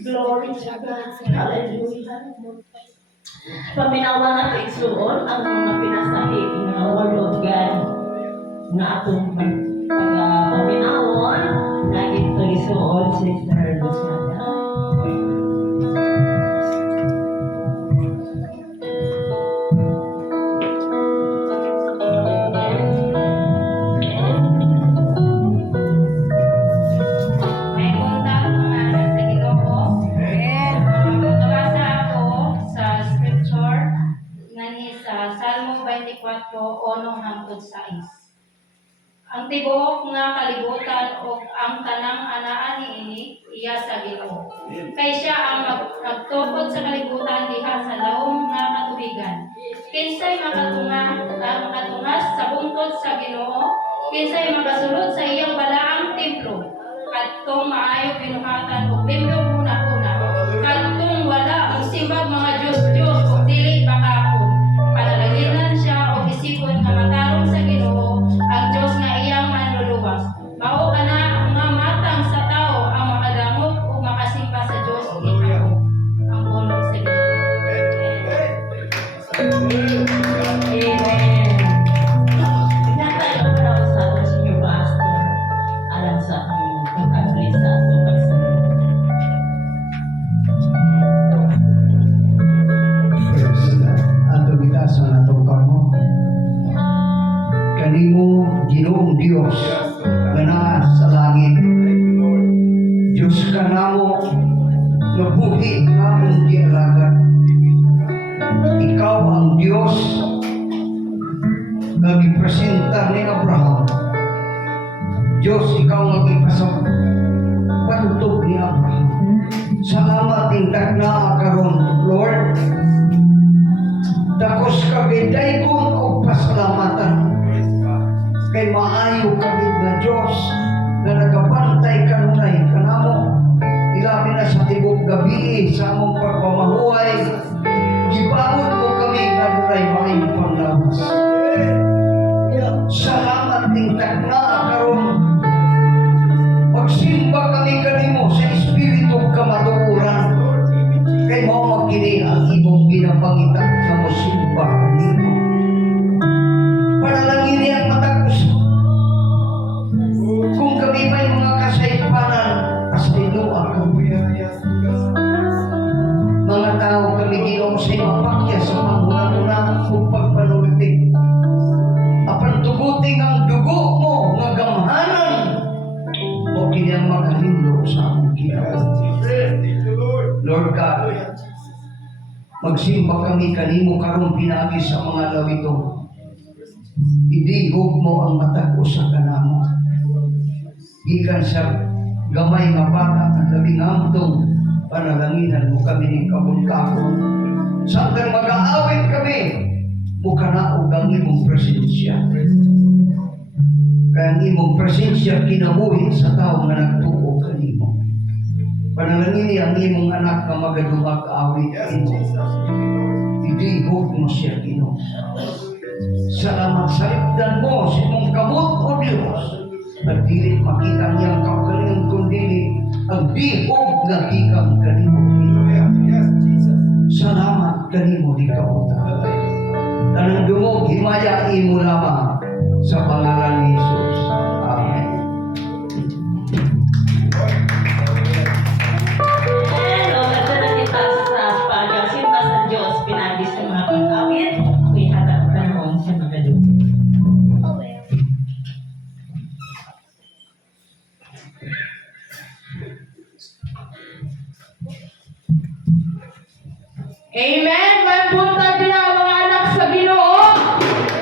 Glory to God. Hallelujah. Paminawa nato igsuon ang mga pinasahi nga Word of God nga atong paminawon na ito igsuon Sister Luciana. Ang tibuok nga kalibutan o ang tanang anaan niini iya sa Ginoo. Kay siya ang nagtukod sa kalibutan diha sa lawom nga katubigan. Kinsay makatungas sa bungtod sa Ginoo, kinsay magasulod sa iyang balaang templo. Kadtong maayo binuhatan og limpyo una-una. Kadtong wala ang simbag mga Diyos o dili bakakon. Panalaginan siya o isipon nga matarong sa Ginoo ang Diyos nga iyang manluluwas. Mao kana nga matang sa tao ang makadangog o makasimba sa Diyos ikaw. Ang bulong sa Ginoo. Amen. Pinatay ang tao sa ating senior pastor alam sa ating pagkabali sa ating pagsabi. Ato bitas ang atong kamo. Kanimo Ginoong Dios nga naa sa langit. Dios ka namo nga buhi among gialagan. Ikaw ang Dios nga gipresenta ni Abraham. Dios, ikaw nga gipasok pantog ni Abraham. Sa amating tagna karon, Lord, takos kabiday kong o pasalamatan kay maayo kabid na Diyos na nagapantay kanunay kanamo ilabi na sa tibok gabi sa among pagpamahuay gibangon mo kami nga dunay maayong panglawas. Salamat ting tagna karon magsimba kami kanimo sa espiritu kamatuoran kay mao magkini ang imong ginapangita nga mosimba kanimo. Panalangin ang matagos. Kung kami may mga kasaypanan, pasayloan kami. Mga tao kami Ginoo sa mapakya sa panghuna-una kung pagpanultig. Apan tuguting ang dugo mo nga gamhanan o kiniyang makahindo sa among Ginoo. Lord God, magsimba kami kanimo karon pinaagi sa mga lawito. Idihog mo ang mata ko sa kanamo. Gikan sa gamay nga bata at labing amtong panalanginan mo kami ng kabulkakon. Samtang mag-aawit kami, mukanaog ang imong presensya. Kaya ang imong presensya kinabuhi sa tao nga nagtuo kanimo. Panalangini ang imong anak na magadumag awit imo. Idihog mo siya Ginoo. Salamat sa ibdan mo sa imong kamot o Diyos. At dili makita niyang kaugalingan kundi ang dihog na hikang kanimo. Salamat kanimo di kabuta. Tanang dumog himaya imo lamang sa pangalan ni Jesus. Amen. Hello, ganda na kita sa pagkasimba sa Diyos, pinagi sa mga pag-awit, ako'y hatag panahon sa mga lupa. Amen! Magbuntag din ang mga anak sa Ginoo!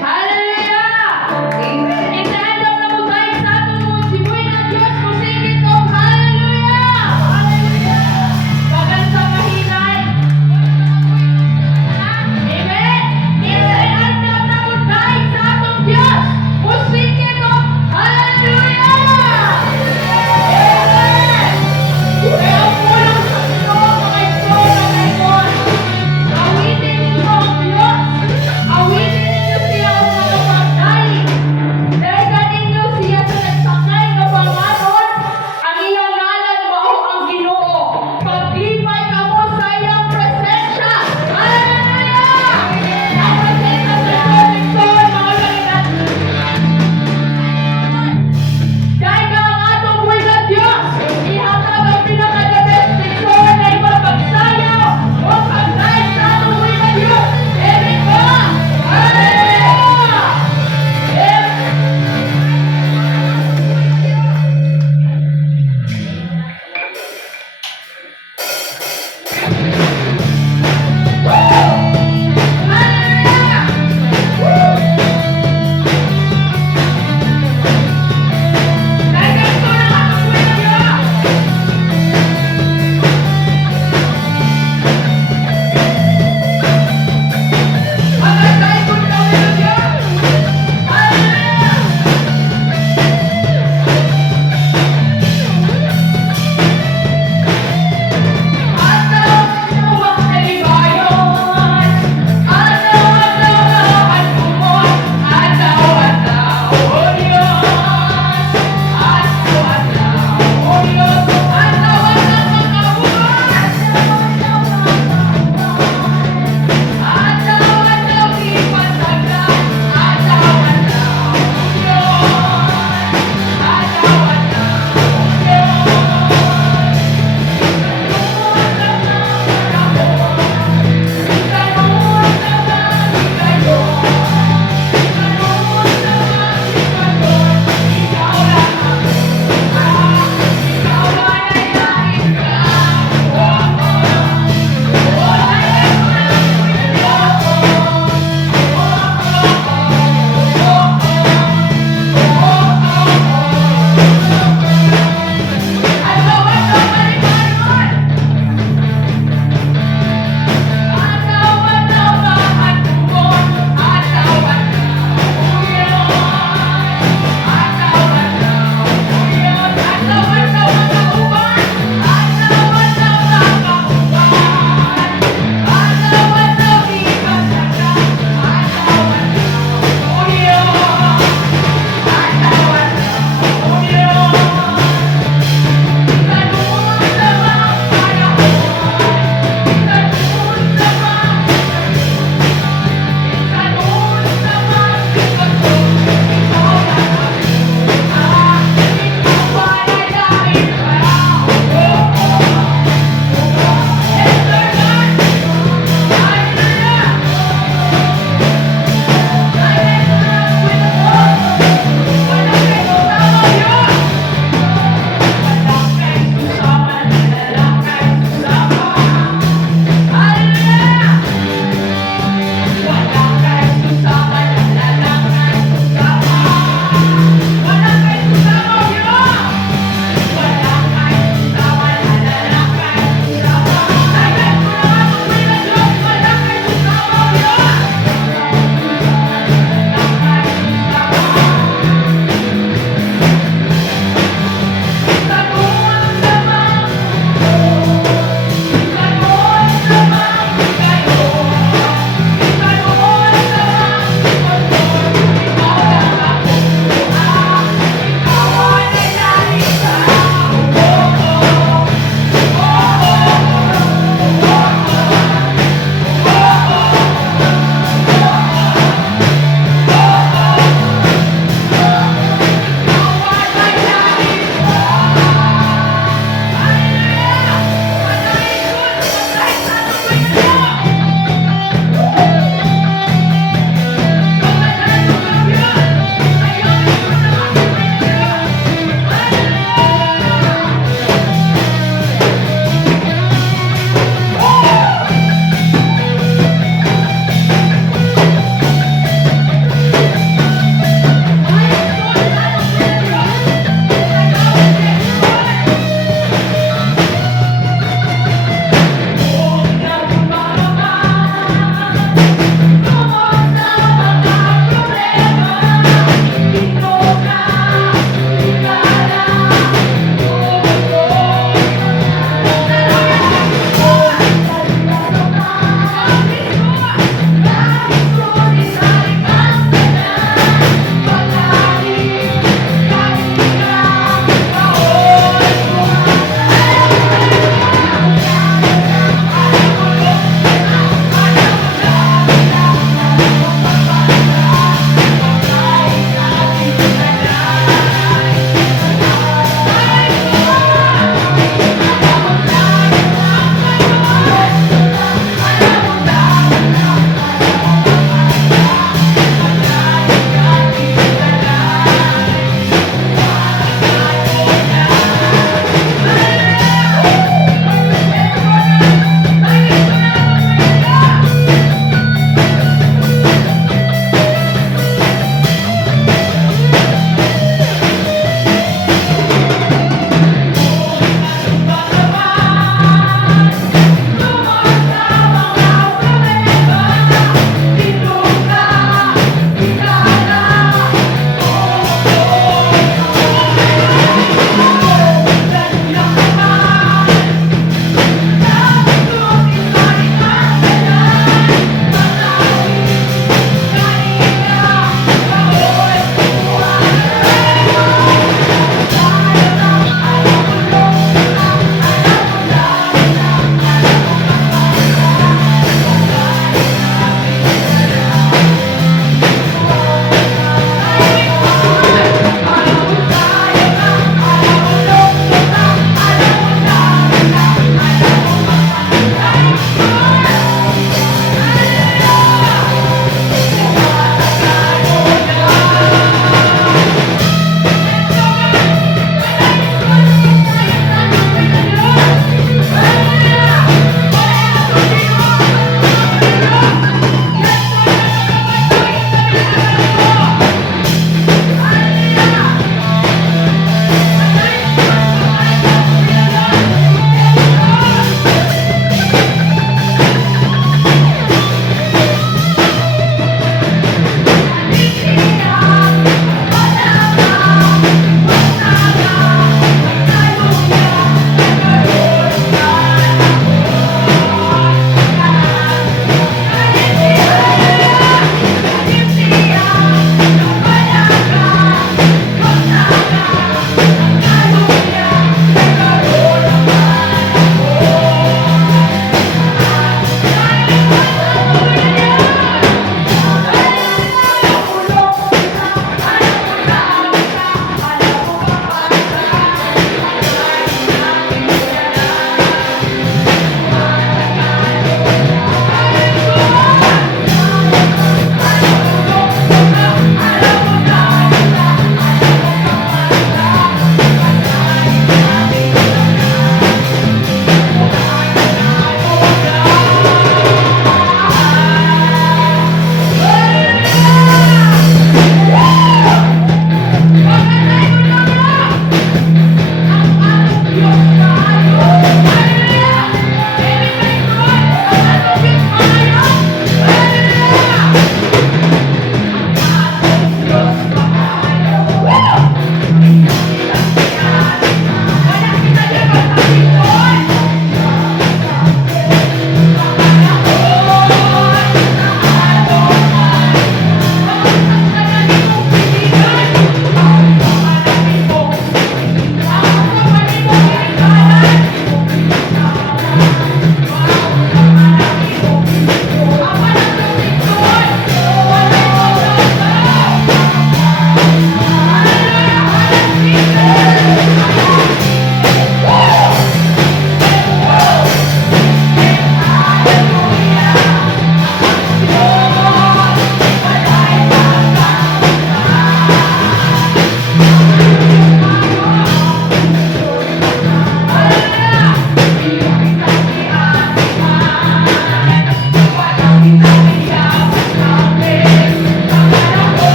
Hallelujah! Amen! Inaanong na mo tayo sa atong mga sibuy na Diyos musigit o hallelujah! Hallelujah! Bagan sa mahinay! Amen! Inaanong na mo tayo sa atong Diyos musigit o hallelujah! Amen! Kaya ang pulong sa Ginoo mga ito na ngayon. Awitin mo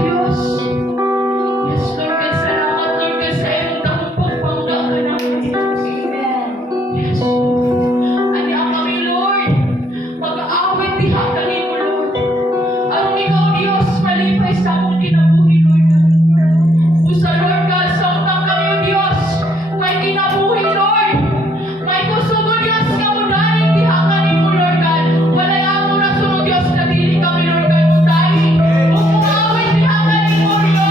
Diyos. Yes, Lord God, salamat, Lord God, sa iyong dampok pangga ka namin. Yes, ani ang kami, Lord. Mag-aawit diha kanimo, Lord. Ang ikaw, Diyos, malipay sa akong kinabuhi, Lord God. Usa, Lord God, sa utang kami, Diyos, may kinabuhi, Lord. May kusugo, Diyos, kamudahin diha kanimo, Lord God. Walay amo na sunod, Diyos, na dili kami, Lord God, mudahin. Umuawit diha kanimo, Lord.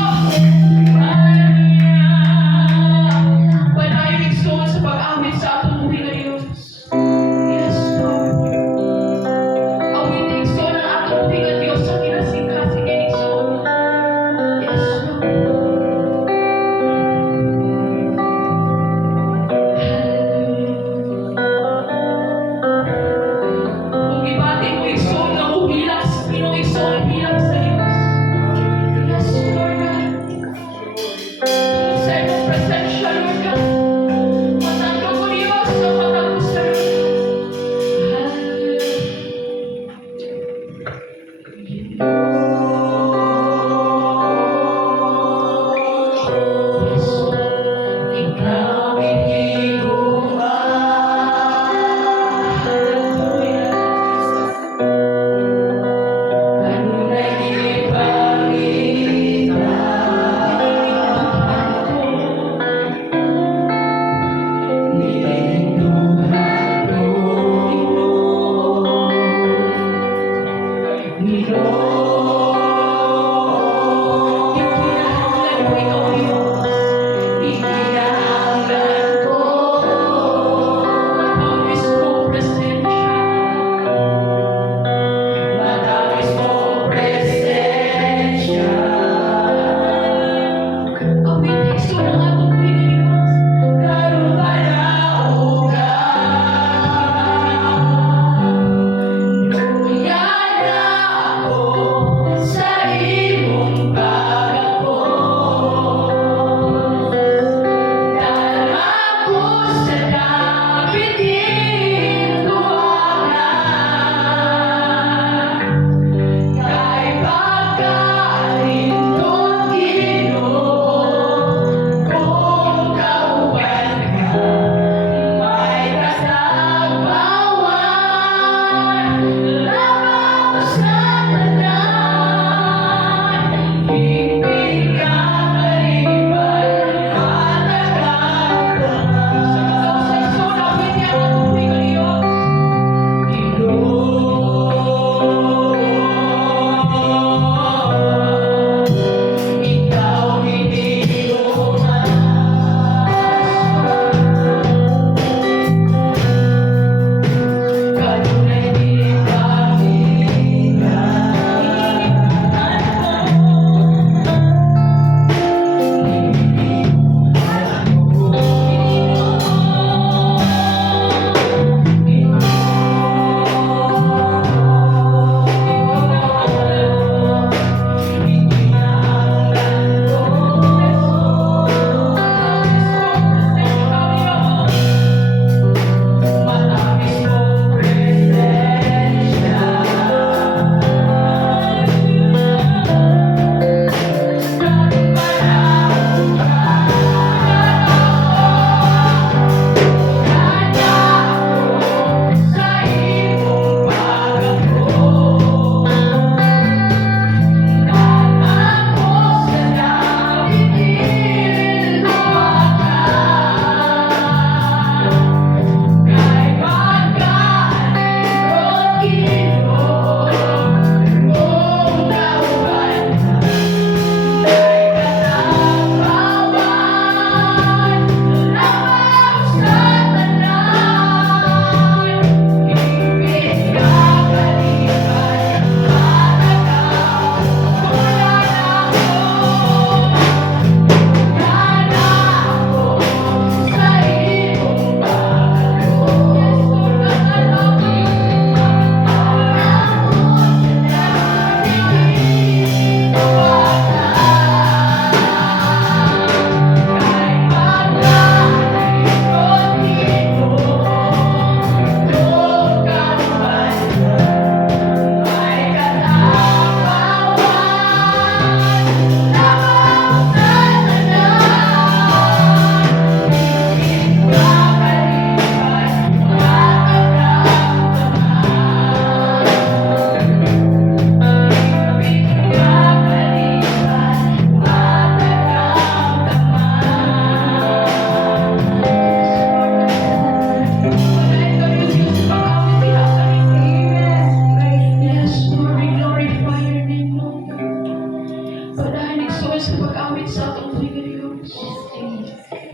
Lord, sa pag-awit sa atong Holy Ghost.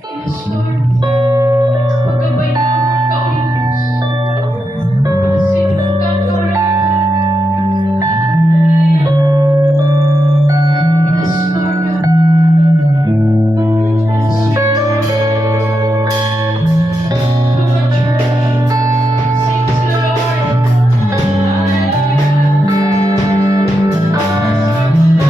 Yes, Lord. Pagkabay na ang kaulimos. Sinunggan ka ulit. Yes, Lord. Yes, Lord. Lord, church. Sing to the Lord. Hallelujah.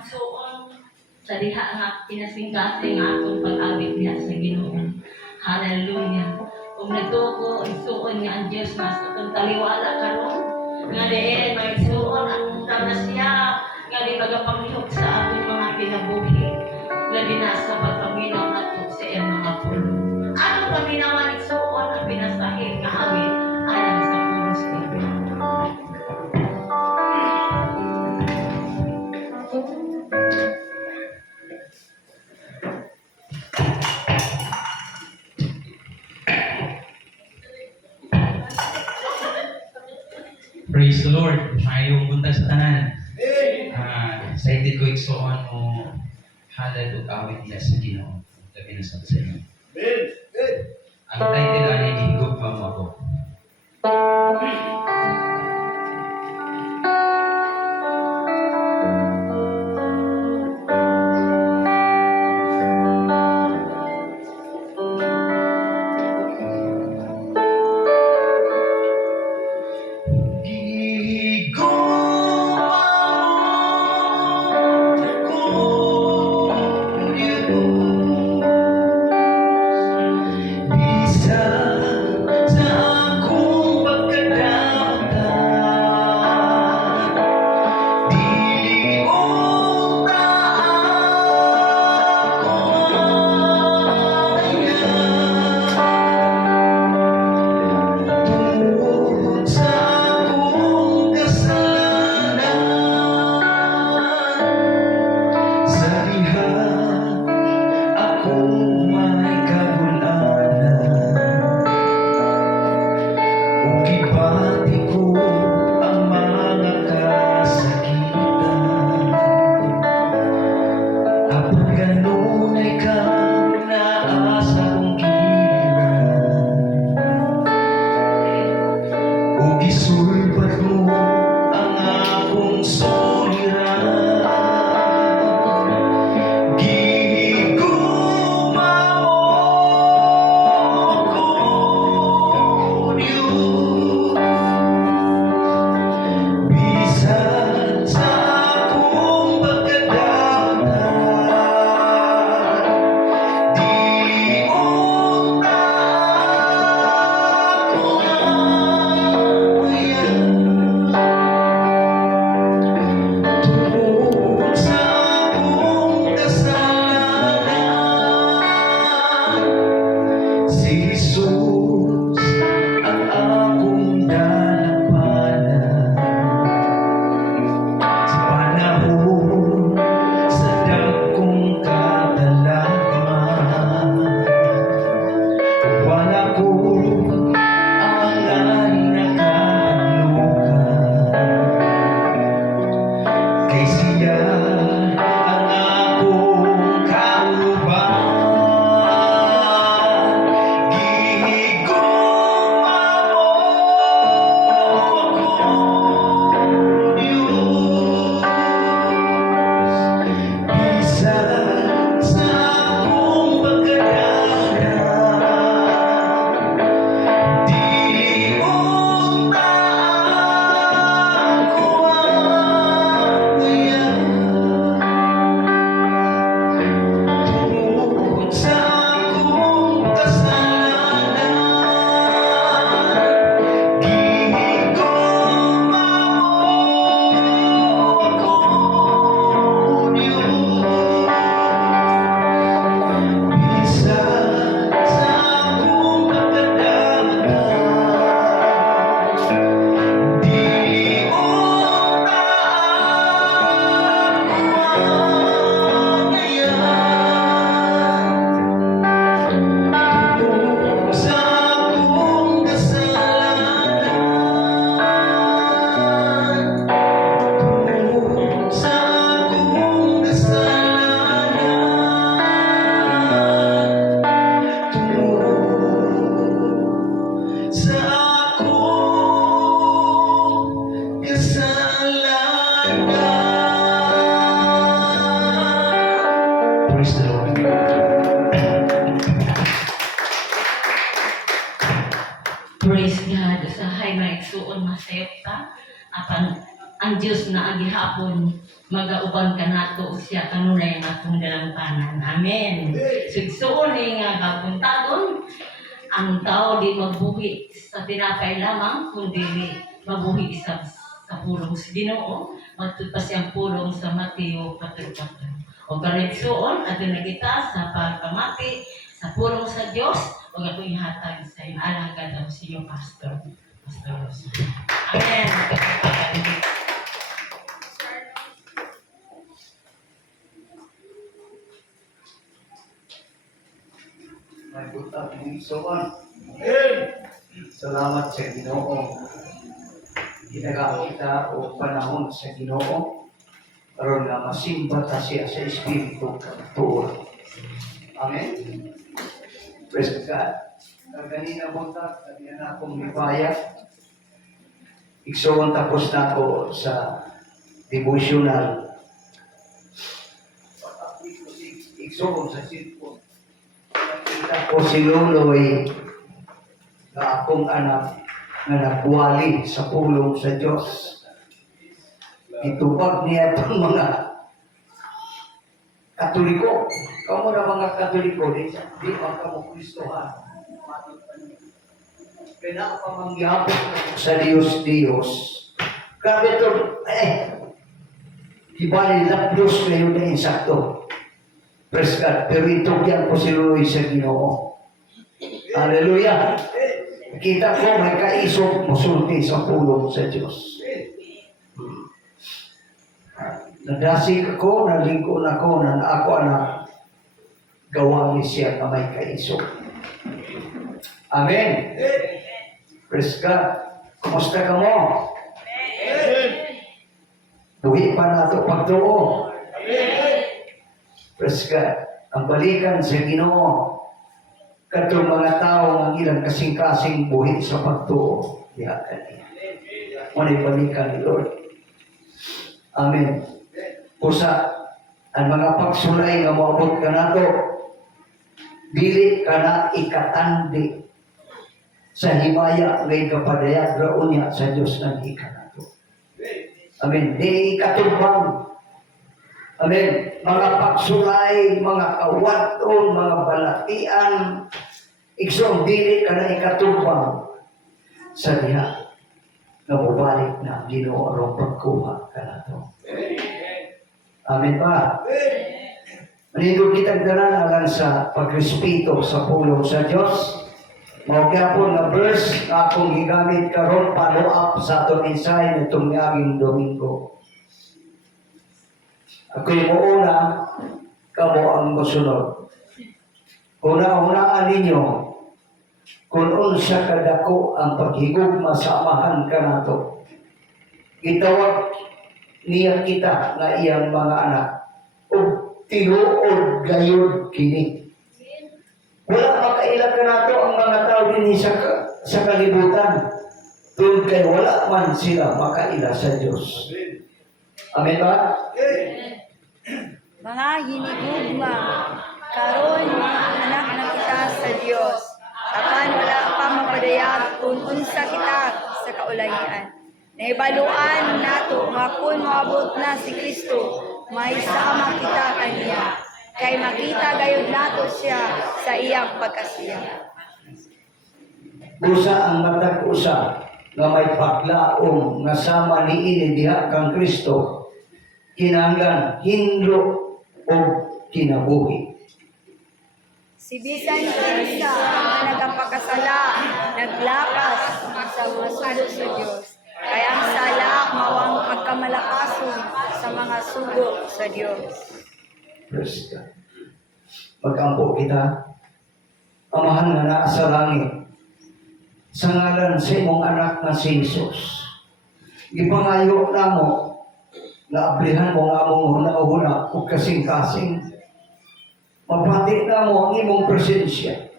magsuon sa diha nga pinasingkasing nga akong pag-awit niya sa Ginoo. Hallelujah. Kung nagtuko, isuon nga ang Diyos na sa itong taliwala karon nga diin, may isuon ang na siya nga di magapanglihok sa ating mga kinabuhi. Labi na sa pagpaminaw na to sa iyang mga pulo. Anong paminawan isuon ang pinasahid nga awit alang sa pulo sa Praise the Lord. Mayong buntag sa tanan. Excited ko igsoon mo halad ug awit niya sa Ginoo. Labi na sa inyo. Ang title ani gihigugma mo ako. Praise God. Usahay na igsuon masayop ka. Apan ang Diyos na ang gihapon magauban ka nato siya kanunay nga akong dalamtanan. Amen. Sigsuon nga kapuntagon, ang tao di magbuhi sa tinapay lamang, kundi mabuhi sa pulong sa Ginoo, matut pa siyang pulong sa Mateo 4:4. O karitsuon, ato na kita sa pagpamati, sa pulong sa Diyos, huwag ako ihatag sa inalaga daw sa iyo, Pastor. Pastor Rosa. Amen. May butak ng isuan. Salamat sa Ginoo. Ginagamit kita o panahon sa Ginoo aron nga masimba ta siya sa Espiritu tuon. Amen. Praise God. Kanina butak, kanina akong nibaya. Igsoon tapos na ako sa devotional. Igsoon sa cellphone. Nakita ko si Loloy na akong anak na nagwali sa pulong sa Diyos. Itubag niya itong mga Katoliko. Kamu na mga Katoliko, di ba ka mo Kristohan? Pinapamangyapos sa Diyos. Grabe ito, ibali lapdos kayo na insakto. Praise God. Pero itugyan ko si Loloy sa Ginoo. Hallelujah. Kita ko may kaisog musulti sa pulong sa Diyos. Nadasig ako, nalingkon ako, na ako anak gawang ni siya na may kaisog. Amen. Praise God. Kumusta ka mo? Buhi pa na ito pagtuo. Praise God. Ang balikan sa Ginoo. Katong mga tao ang ilang kasing-kasing buhi sa pagtuo. Dihakan niya. Muna'y balikan ni Lord. Amen. Pusa, ang mga pagsulay nga moabot ka na to, dili ka na ikatandi sa himaya ngay kapadayag raon niya sa Diyos ng ikanato. Amen. Di ikatubang. Amen. Mga pagsulay, mga kawaton, mga balatian, iksong dili ka na ikatubang sa diha na bubalik na Ginoo arong pagkuha ka na to. Amen pa. Manindog kitang tanan alang sa pagrespeto sa pulong sa Diyos. Maugyapon na verse na akong gigamit karon follow up sa atong ensayo nitong ngaging Domingo. Ako'y muuna, kamo ang musunod. Una-unaan ninyo, kung unsa kadako ang paghigugma sa amahan ka nato. Itawag niya kita nga iyang mga anak o tinuod gayud kini. Wala makailan ka nato ang mga tao din sa kalibutan. Doon kay wala man sila makaila sa Diyos. Amen ba? Mga hinigugma, karon mga anak na kita sa Dios. Apan wala pa mapadayag kung unsa kita sa kaulayan. Naibaluan nato nga kung moabot na si Kristo, may sama kita kaniya. Kay makita gayud nato siya sa iyang pagkasiya. Usa ang matag usa nga may paglaom nga sama ni ini diha kang Kristo. Kinahanglan hinlo o kinabuhi. Si bisan kinsa nga nagapakasala, naglapas sa mga sugo sa Dios. Kaya ang sala mawang pagkamalakason sa mga sugo sa Dios. Praise God. Pagkampo kita, Amahan nga naa sa langit, sa ngalan sa imong anak na si Jesus. Ipangayo na mo, na ablihan mo nga mong huna-huna o kasing-kasing. Mabati na mo ang imong presensya.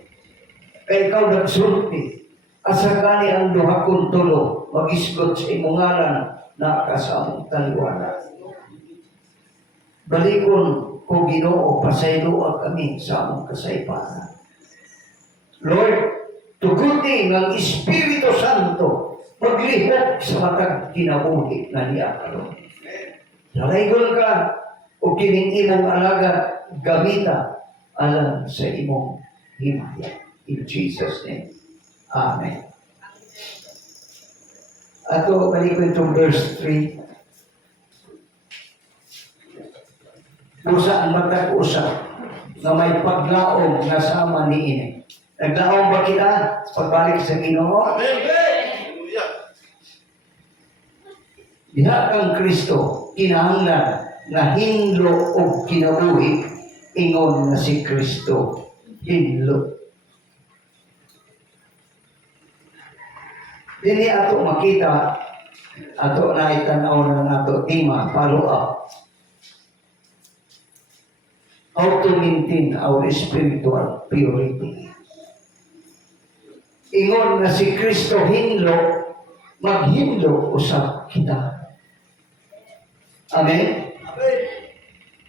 Kaya ikaw nagsulti, asagani ang duha kong tulo, mag-isgot sa imong ngalan na kasamong taliwana. Balikon ko Ginoo, pasayloa kami sa among kasaypanan. Lord, tuguti ng Espiritu Santo, maglihok sa matag kinabuhi na niya karon. Dalaygon ka o kining imong alaga gamita alang sa imong himaya. In Jesus' name. Amen. Ato, balik ko itong verse 3. Usa ang matag-usa na may paglaom na sama ni ini. Naglaom ba kita pagbalik sa Ginoo? Diha kang Kristo, kinahanglan na hinlo o kinabuhi, ingon na si Kristo, hinlo. Dili ato makita, ato na itanaw na nato tema, follow up. How to maintain our spiritual purity. Ingon na si Kristo hinlo, maghinlo usab kita. Amen?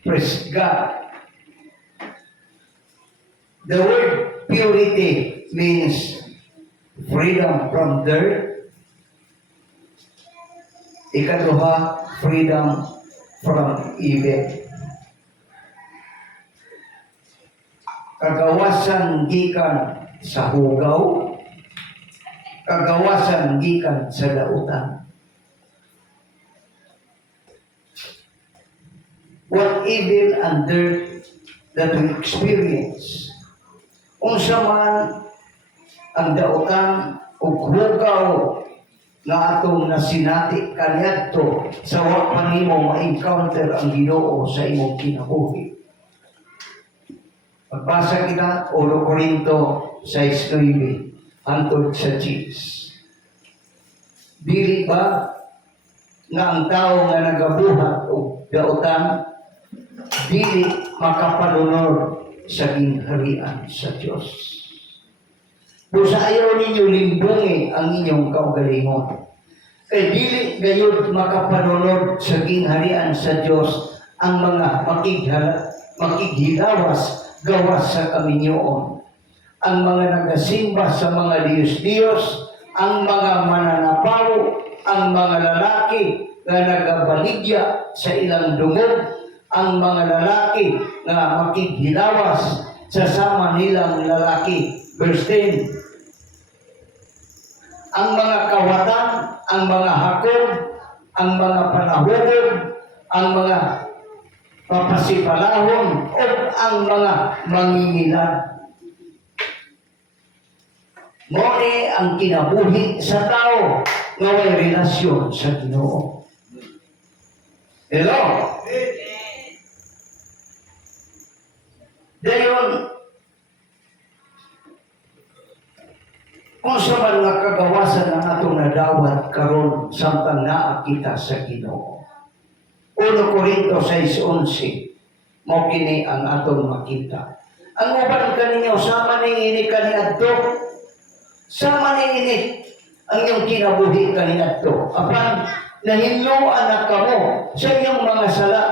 Praise God. The word purity means freedom from dirt. Ikaduha, freedom from evil. Kagawasan gikan sa hugaw, kagawasan gikan sa dautan. What evil and dirt that we experience, unsa man ang dautan ug hugaw nga atong nasinati kaniadto sa wa pa nimo ma-encounter ang Ginoo sa imong kinabuhi. Pagbasa kita, 1 Corinto 6:9, hangtod sa 10. Dili ba nga ang tao nga nagabuhat o dautan, dili makapanunod sa gingharian sa Diyos. Kung sa ayaw ninyo limbungi ang inyong kaugalingon, kay dili gayud makapanunod sa gingharian sa Diyos ang mga makighilawas gawas sa kaminyoon, ang mga nagasimba sa mga Diyos-Diyos, ang mga mananapaw, ang mga lalaki nga nagabaligya sa ilang dungog, ang mga lalaki nga makighilawas sa sama nilang lalaki. Verse 10. Ang mga kawatan, ang mga hakod, ang mga panahugod, ang mga papasipalahon, o ang mga mangingilad. Mone ang kinabuhi sa tao nga may relasyon sa Ginoo. Hello? Dayon, kung sa man nga kagawasan ang atong nadawat karon samtang naa kita sa Ginoo. 1 Corinto 6:11, mo kini ang atong makita. Ang uban kaninyo sama ni ini kaniadto, sama ni ini ang iyong kinabuhi kaniadto. Apan nahinluan na kamo sa inyong mga sala,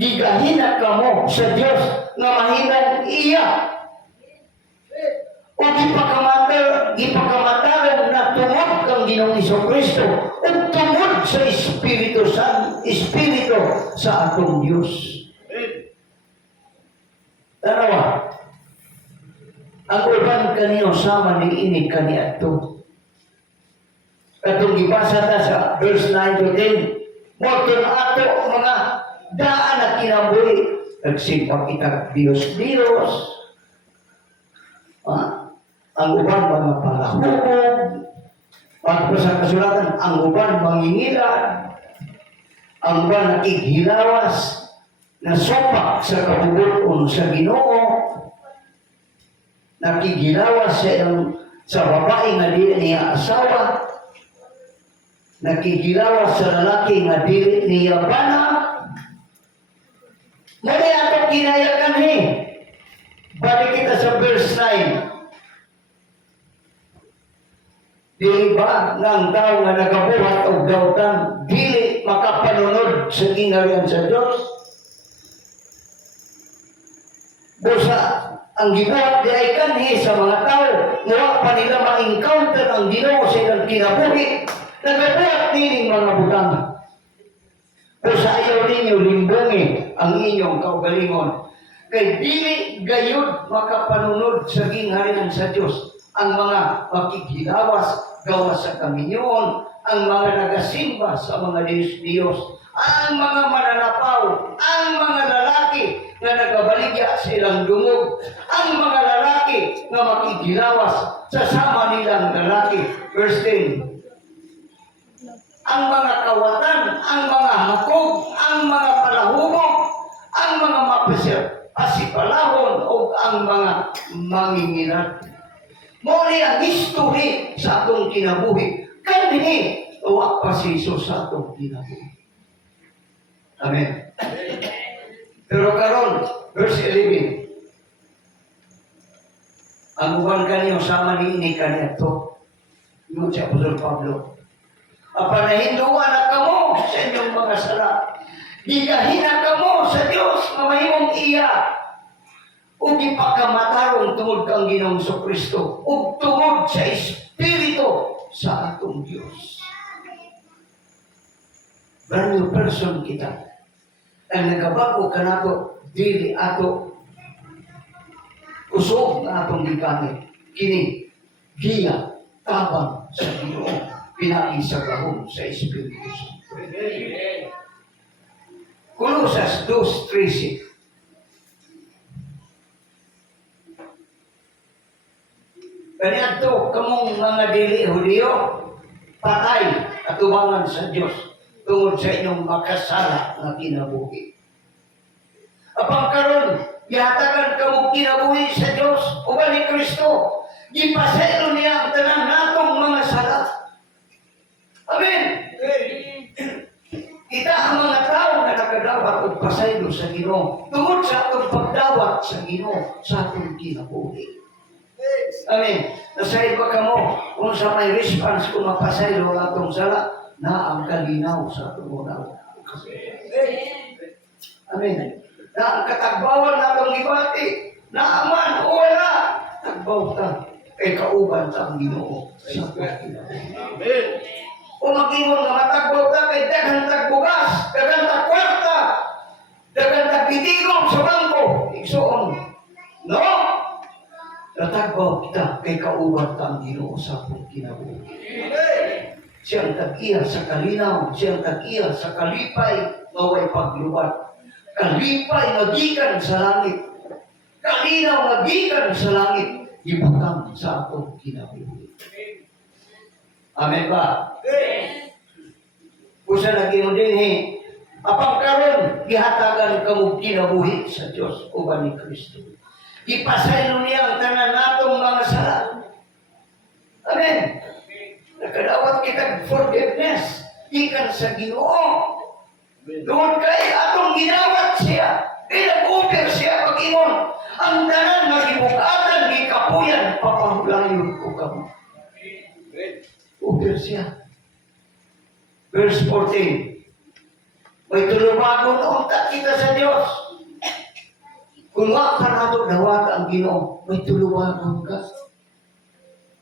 gigahina kamo sa Dios nga mahinang iya. O gipakamatarang na tungod kang Ginoong Jesucristo o tungod sa Espiritu sa atong Diyos. Tanawa, ang uban kanino sama ni ini kaniadto. Katong gibasa ta sa verse 9 to 10, moton ato mga daan na kinabuhi, nagsimpa kita Diyos-Diyos. Ang uban mga palahubog, pagpasa sa kasulatan, ang uban mangingilad, ang uban nakighilawas, na sopak sa kabubuton sa Ginoo, nakighilawas sa babae nga dili niya asawa, nakighilawas sa lalaki nga dili niya bana. Muli ato kinayakan balik kita sa verse 9. Dili ba nga ang tao nga nagabuhat o dautan dili makapanunod sa gingharian sa Diyos? Busa ang gibuhat di ay kanhi sa mga tao nga pa nila ma-encounter ang Ginoo sa ilang kinabuhi, nagabuhat nining mga butang. Pero sa ayaw ninyo, limbungi ang inyong kaugalingon. Kay dili gayud makapanunod sa gingharian sa Dios ang mga makikilawas gawa sa kaminyoon, ang mga nagasimba sa mga Diyos, ang mga mananapaw, ang mga lalaki na nagabaligya sa ilang dungog, ang mga lalaki na makikilawas sa sama nilang lalaki. Verse 10. Ang mga kawatan, ang mga hakog, ang mga palahubog, ang mga pasipalahon o ang mga mangingilat. Muli ang history sa atong kinabuhi. Kanhi, uwak pa si Jesus sa atong kinabuhi. Amen. Pero karon, verse 11. Ang uban kanyo sama ni ini kanya to. Yun si Apostol Pablo. Apanahinduan na kamo sa inyong mga sala. Gigahina kamo sa Diyos na mahimong iya. Ug ipakamatarong tungod kang Ginoong Kristo ug tungod sa Espiritu sa atong Diyos. Brand new person kita. Ang nagabago ka nato, dili ato usog na atong gigamit. Kini, giya, tabang sa Ginoo, pinaisagahon sa Espiritu Santo. Colosas 2:13. Kaniadto kamong mga dili Hudiyo, patay atubangan sa Dios tungod sa inyong makasala nga kinabuhi. Apang karon gihatagan kamo kinabuhi sa Dios uban ni Kristo, gipasaylo niya ang tanan natong mga sala. Amen. Kita ang mga tao na nakadawat og pasaylo sa Ginoo tungod sa atong pagdawat sa Ginoo sa atong kinabuhi. Amen. Nasayad ba ka mo kung sa may response kung mapasaylo ang atong sala na ang kalinaw sa atong unaw. Amen. Na ang katagbawan na atong ibati na aman o wala tagbaw ta kay kauban sa ang Ginoo sa atong kinabuhi. Amen. Kung mag-ingon nga matagbaw ta kay daghang tagbugas, daghang tagkwarta, daghang tagbitigong sa bangko, igsuon. No? Natagbaw kita kay kauban ta ang Ginoo sa atong kinabuhi. Siyang tag-iya sa kalinaw, siyang tag-iya sa kalipay, maway pagluwat. Kalipay nga gikan sa langit. Kalinaw nga gikan sa langit, ibutang sa atong kinabuhi. Amen ba? Kusa lagi mo din apang karon gihatagan kamo kinabuhi sa Dios uban ni Kristo. Ipasaylo niya ang tanan natong mga sala. Amen. Nakadawat kita forgiveness ikan sa Ginoo. Doon kay atong ginawat siya. Pinag-offer siya pag-ingon. Ang tanan nga gibukatan gikapuyan papahulayon ko kamo. Offer siya. Verse 14. May tulubagon unta kita sa Dios. Kung wa ka nato dawat ang Ginoo, may tulubagon ka.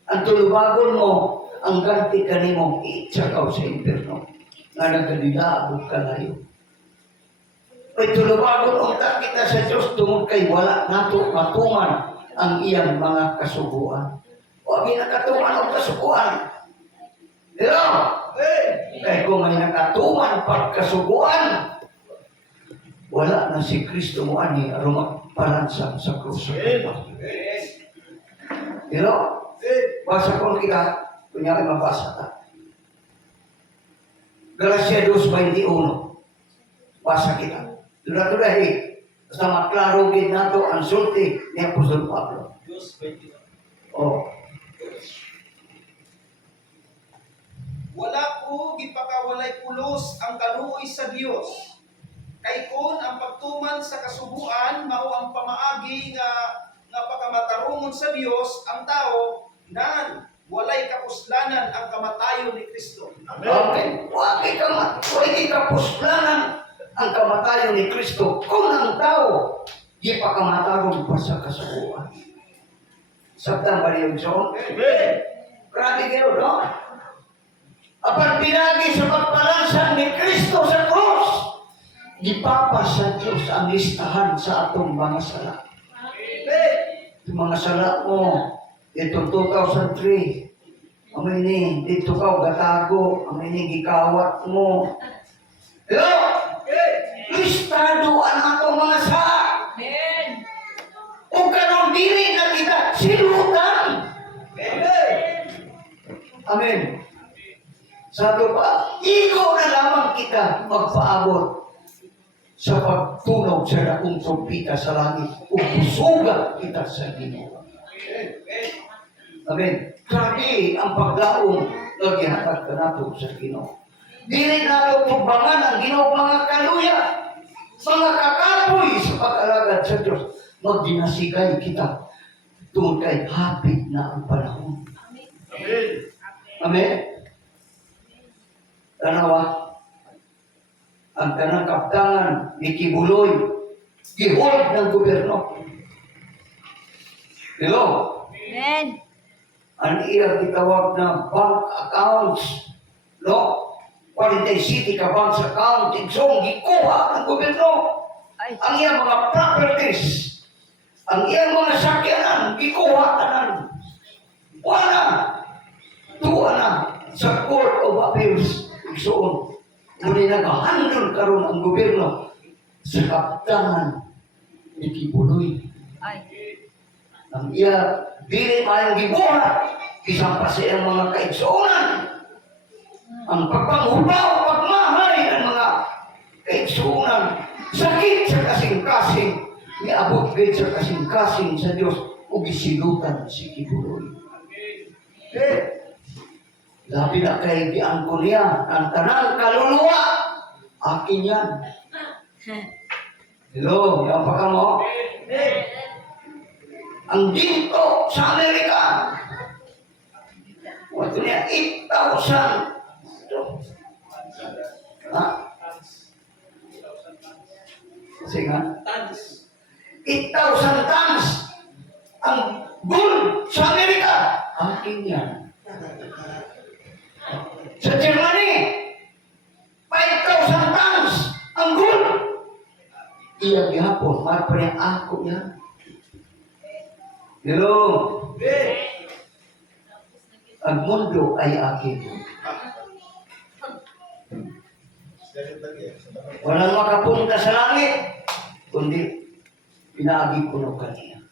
Ang tulubagon mo, ang ganti kanimo iitsagaw sa impierno nga nagkadilaabot ka layo. May tulubagon unta kita sa Dios tungod kay wala nato matuman ang iyang mga kasuguan. Wa mi nakatuman ang kasuguan. Hello? Kaya kung may nakatuman pagkasuguan, wala na si Kristo mo ani aroma palansan sa krus. Hello? Basa ko kita, kunyari mabasa ta. Galacia 2:21. Basa kita. Dula-dulahi, basta maklaro gid nato ang sulti ni Apostol Pablo. 2:21. Oh. Wala ko gipakawalay pulos ang kaluoy sa Dios. Kay kun ang pagtuman sa kasubuan mao ang pamaagi nga pakamatarungon sa Dios ang tao nan walay kapuslanan ang kamatayon ni Kristo. Okay. Wala kapuslanan ang kamatayon ni Kristo kung ang tao di pa kamataron pa sa kasubuan. Sabtang ba yung John? Grabe kayo, no? Apan pinagi sa pagpalansan ni Kristo sa krus. Gipapa sa Diyos ang listahan sa atong mga sala. Itong mga sala mo, itong 2003, amay ni, dito ka gatago, amay ni, gikawat mo. Hello? Listado ang atong mga sala. O kanong dili na kita silutan. Amen. Sabi pa, ikaw na lamang kita magpaabot sa pagtunog sa dakong trumpita sa langit o busugan kita sa Ginoo. Amen. Grabe ang paglaong na gihatag ka nato sa Ginoo. Dili nato tubangan ang Ginoo mga kaluya, mga kakapoy sa pag-alagad sa Diyos. Magdinasigay kita tungkol kay hapit na ang panahon. Amen. Amen. Tanawa, ang kanang kaptangan ni Kibuloy, i-hold ng gobyerno. Hello? Amen. Ang iya gitawag na bank accounts, no? 40 city ka bank account, igsong gikuha ng gobyerno. Ay. Ang iya mga properties, ang iya mga sakyanan, gikuha kanan. Wala. Tuwa na sa Court of Appeals. Igsoon. Muli nag-handle karon ang gobyerno sa kaptangan ni Kibuloy. Ay. Ang iya, dili mayong gibuhat, isang pa sa iyang mga kaigsuunan. Ang pagpanghubaw, pagmahay ng mga kaigsuunan, sakit sa kasing-kasing, niabot gayud sa kasing-kasing sa Diyos, o gisilutan si Kibuloy. Labi na kay giangko niya, ang tanang kaluluwa, akin yan. Hello, yan pa ka mo? Ang ginto sa Amerika, wato niya, 8,000. Ha? Kasi nga? 8,000 tons ang gold sa Amerika. Akin yan. Sa Germany, 5,000 tons ang gold. Iya gihapon, marpa niya ako yan. Hello? Ang mundo ay akin. Walang makapunta sa langit, kundi pinaagi ko ng kaniya.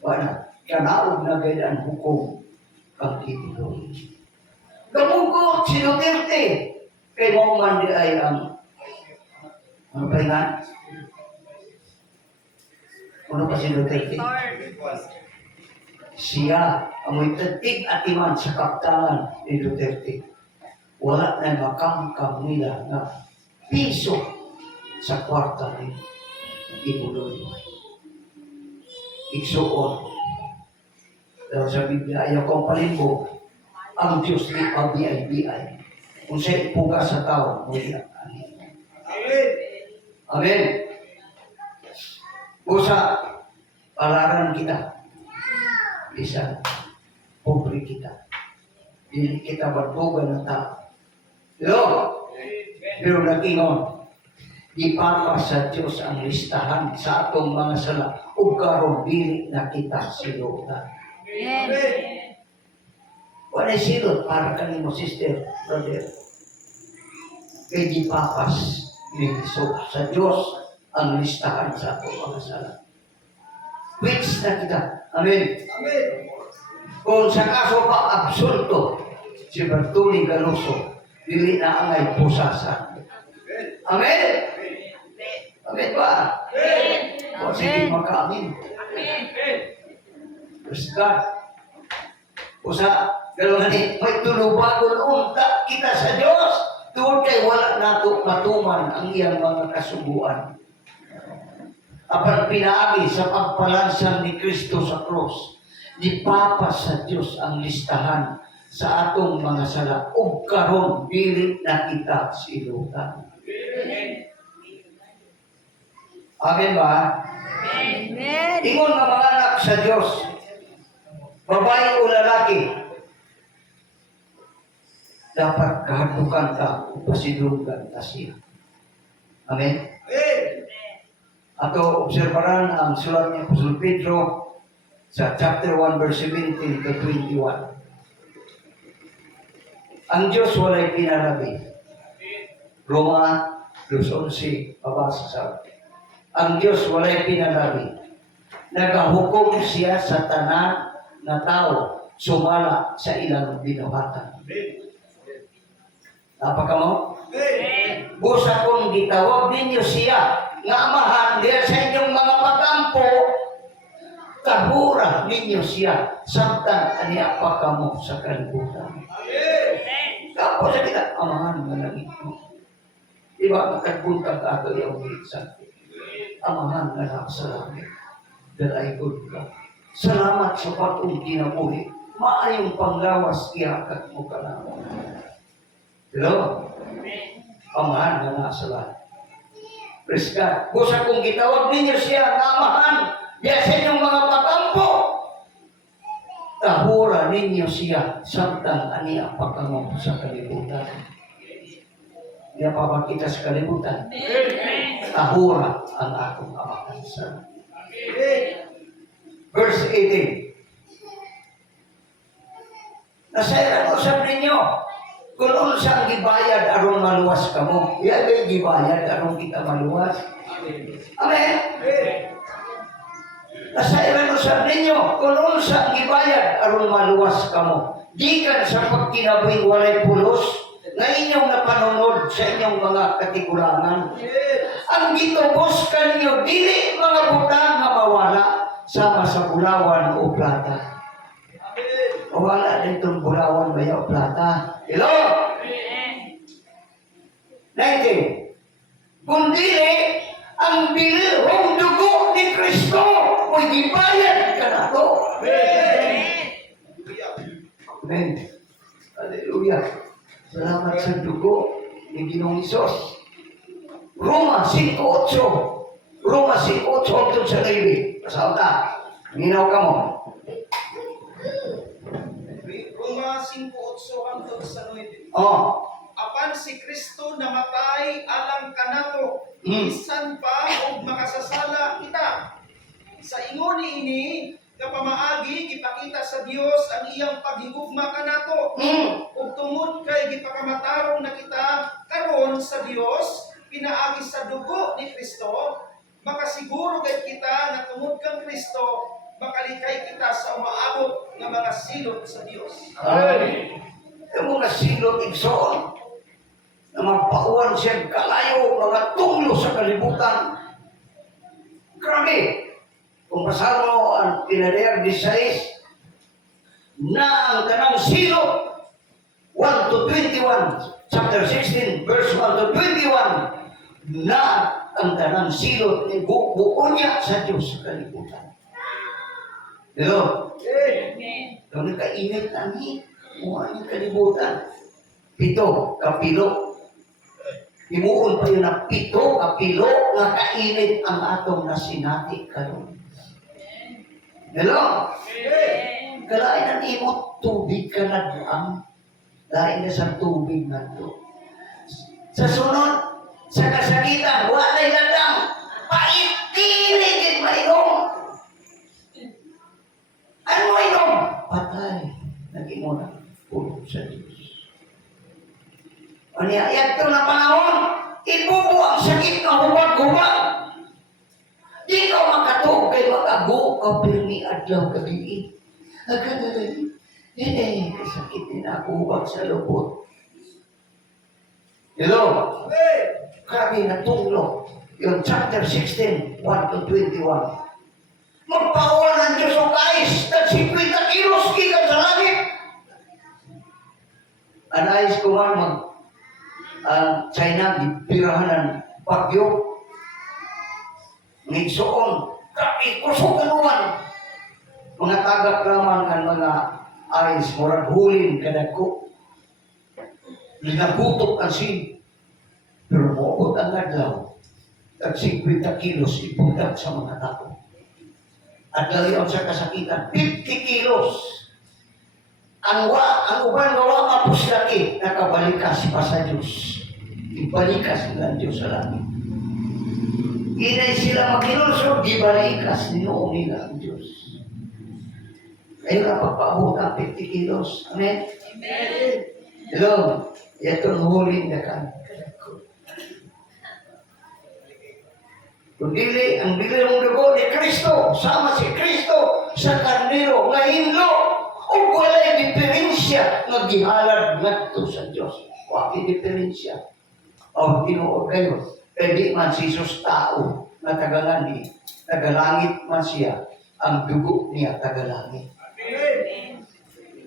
Wala, kanaog na gaya ang hukom ang Kibuloy. Kamugot si Duterte, kay mo man di ay ang ano pa nga? Ano pa si Duterte? Siya, amoy tatig at iman sa kaptangan ni Duterte. Wala na makamkam nila na piso sa kwarta ni Kibuloy. Igsuon. Dahil sa Biblia, ayaw kong palimbog, ang Diyos ni pag-BI. Kung siya ipuga sa tao, muli ang anin. Amen. Amen. Usa, palaran kita. Isa, pobre kita. Hindi kita bartugan ng tao. Hello? Pero nagingon, di pa sa Diyos ang listahan sa atong mga sala o karon dili na kita silutan. Amen. Wala silot para kanimo sister, brother. Kay di papas so, sa Diyos ang listahan sa atong mga sala. Which na kita. Amen. Amen. Kung sa kaso pa absulto, si Bartoli Galuso, dili na angay pusasan. Amen? Amen ba? Amen. O sige, maka-amin. Praise God. O sa dalawang may tulubagon unta kita sa Diyos. Tuwag kay wala nato matuman ang iyang mga kasubuan. Apan pinaagi sa pagpalansan ni Kristo sa cross, di papa sa Diyos ang listahan sa atong mga sala ug karon dili na kita silutan. Amen ba? Amen. Ingon nga mga anak sa Diyos, babae o lalaki, dapat kahadukan ka o pasidrugan ka siya. Amen? Amen. Ato obserbaran ang sulat ni Apostol Pedro sa chapter 1 verse 17 to 21. Ang Diyos walay pinarabi. Roma 2:11 pabasa sa ang Diyos walay pinarabi. Nagahukom siya sa tanan na tao sumala sa ilang binuhatan. Napaka mo? Busa kung gitawag ninyo siya nga amahan diya sa inyong mga pagampo, kahura ninyo siya samtang aniya pa kamo sa kalibutan. Tapos sa kita, amahan nga langit mo. Diba, magkagbuntag ka ito yung minsan. Amahan nga na sa langit. That I good ka. Salamat sa pag-ung kinabuhi. Maayong panglawas iyakat mo ka na. Hello? Amahan nga na sa langit. Praise God. Busa kung gitawag ninyo siya, amahan, diya sa inyong mga pagampo, tahura ninyo siya samtang aniya pagkamo sa kalibutan. Diya pa ba kita sa kalibutan? Tahura ang akong amahan sa Verse 18. Nasairan usap ninyo, kung unsang gibayad aron maluwas kamo, iya gibayad aron kita maluwas. Amen. Nasairan usap ninyo, kung unsang gibayad aron maluwas kamo, gikan sa pagkinabuhing walay pulos, na inyong napanunod sa inyong mga katigulangan. Ang gitubos kanyo, dili mga butang nga mawala, sama sa bulawan o plata. Wala din itong bulawan ba o plata. Hello? 19. Kung dili, ang bilihong dugo ni Kristo o gibayad ka na to. Amen. Hallelujah. Salamat sa dugo ni Ginoong Hesus. Roma 5:8. Roma 5:8 hangtod sa 9. Pasaw ta. Minaw ka mo. Roma 5:8 hangtod sa 9. Oh. Apan si Kristo namatay alang kanato, bisan pa og makasasala kita. Sa ingon niini nga pamaagi gipakita sa Dios ang iyang paghigugma kanato. Ug tungod kay gipakamatarong na kita karon sa Dios pinaagi sa dugo ni Kristo, makasiguro gid kita nga tungod kang Kristo makalikay kita sa umaabot nga mga silot sa Dios. Amen. Yung mga silot igsoon na magpauwan siya kalayo, mga tunglo sa kalibutan. Grabe! Kung pasal mo ang Pinadayag 16, na ang kanang silot 1 to 21, chapter 16, verse 1 to 21, na ang kanang silot ni buo niya sa Diyos sa kalibutan. Hello? Kung nagkainit na ni, mukha niya kalibutan. 7 kapilo. Imuon pa yun na 7 kapilo nga kainit ang atong nasinati karon. Hello? Kalain ang imot tubig ka na doon. Lain na sa tubig na doon. Sa sunod, sa kasakitan, walay ladang, paitinigit mainom. Ano mainom? Patay. Naging mo na pulog sa Diyos. Maniayat ko na panahon, ibubo ang sakit na hubag-hubag. Di ka makatog kay mag-ago ka pirmi adlaw gabi. Agad-agad. Sakit din ako hubag sa lubot. Hello? Grabe na tunglo. Yung chapter 16, 1 to 21. Magpahuwa ng Diyos o kais na 50 kilos kita sa langit. Anais ko man China, pirahan ng bagyo. Ngigsoon, kusok kanuman. Mga tagakraman ng mga ayos, murag hulin kadako. Linabutok ang sin. Pero muot ang adlaw. At 50 kilos ibudak sa mga tao. At lalion sa kasakitan, 50 kilos. Ang uban gawa kapos laki, nakabalikas pa sa Diyos. Ibalikas ng Diyos sa langit. Inay sila magkinulso, di balikas ni noong nila ang Diyos. Kayo na pagpaabot ang 50 kilos. Amen? Amen. Hello, itong huling na kan. Kung dili, ang dili ng dugo ni Kristo, sama si Kristo sa karnero, nga hinlo, o wala'y diferensya nga gihalad ngadto sa Diyos. Wala diferensya. O tinuod kayo, pwede man si Jesus tao na tagalangit, tagalangit man siya, ang dugo niya tagalangit.